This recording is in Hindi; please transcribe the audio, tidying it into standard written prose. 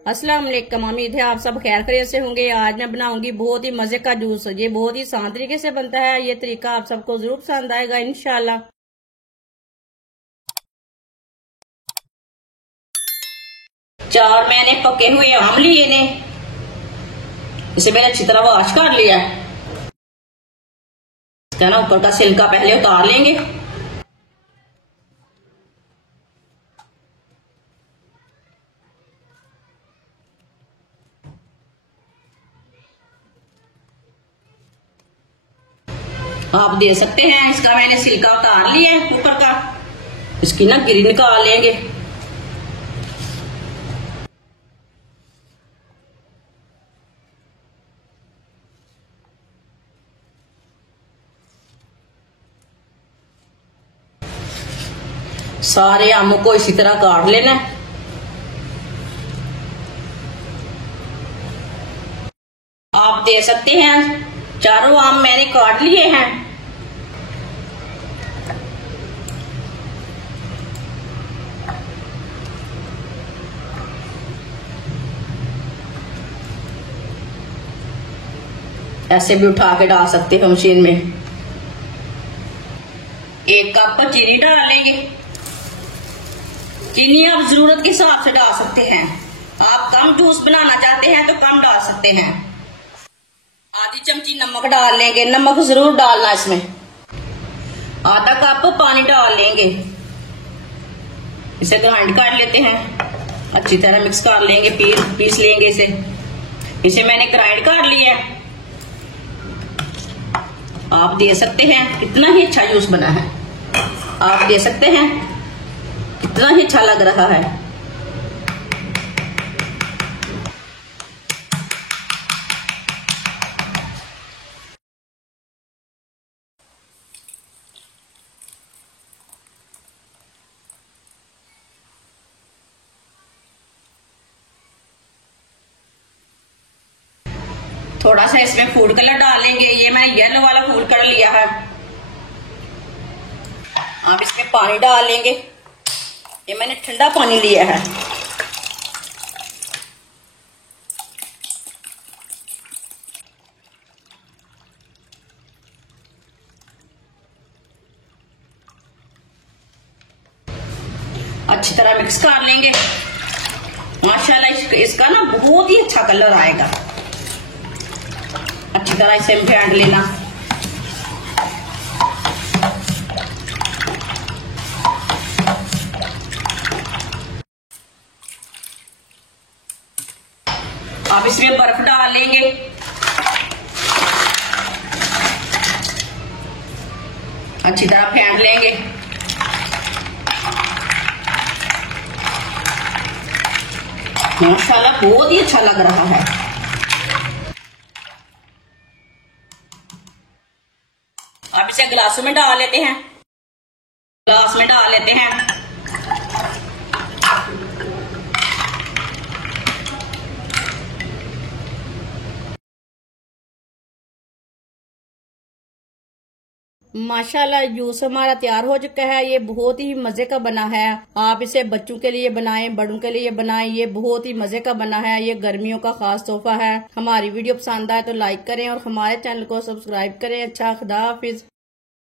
अस्सलाम वालेकुम। उम्मीद है आप सब खैर खैरियत से होंगे। आज मैं बनाऊंगी बहुत ही मजे का जूस। ये बहुत ही आसान तरीके से बनता है। ये तरीका आप सबको जरूर पसंद आएगा इंशाल्लाह। 4 मैंने पके हुए आम लिए ने, इसे मैंने अच्छी तरह वॉश कर लिया है। इसका ना ऊपर का छिलका पहले उतार लेंगे। आप दे सकते हैं, इसका मैंने छिलका उतार लिया है ऊपर का। इसकी ना गिरी निकाल लेंगे। सारे आमों को इसी तरह काट लेना है। आप दे सकते हैं, चारों आम मैंने काट लिए हैं। ऐसे भी उठा के डाल सकते हैं मशीन में। 1 कप चीनी डाल लेंगे। चीनी आप जरूरत के हिसाब से डाल सकते हैं। आप कम जूस बनाना चाहते हैं तो कम डाल सकते हैं। आधी चमची नमक डाल लेंगे। नमक जरूर डालना इसमें। आधा कप पानी डाल लेंगे। इसे ग्राइंड कर लेते हैं। अच्छी तरह मिक्स कर लेंगे, पीस लेंगे इसे मैंने ग्राइंड कर लिया है। आप दे सकते हैं, कितना ही अच्छा जूस बना है। आप दे सकते हैं, कितना ही अच्छा लग रहा है। थोड़ा सा इसमें फूड कलर डाल लेंगे। ये मैंने येलो वाला फूड कलर लिया है। आप इसमें पानी डाल लेंगे। ये मैंने ठंडा पानी लिया है। अच्छी तरह मिक्स कर लेंगे। माशाल्लाह इसका ना बहुत ही अच्छा कलर आएगा। अच्छी तरह इसे फेंट लेना। अब इसमें बर्फ डाल लेंगे। अच्छी तरह फेंट लेंगे। माशाल्लाह बहुत ही अच्छा लग रहा है। अब इसे गिलासों में डाल लेते हैं। ग्लास में डाल लेते हैं। माशाल्लाह जूस हमारा तैयार हो चुका है। ये बहुत ही मजे का बना है। आप इसे बच्चों के लिए बनाएं, बड़ों के लिए बनाएं। ये बहुत ही मजे का बना है। ये गर्मियों का खास तोहफा है। हमारी वीडियो पसंद आए तो लाइक करें और हमारे चैनल को सब्सक्राइब करें। अच्छा, खुदा हाफिज।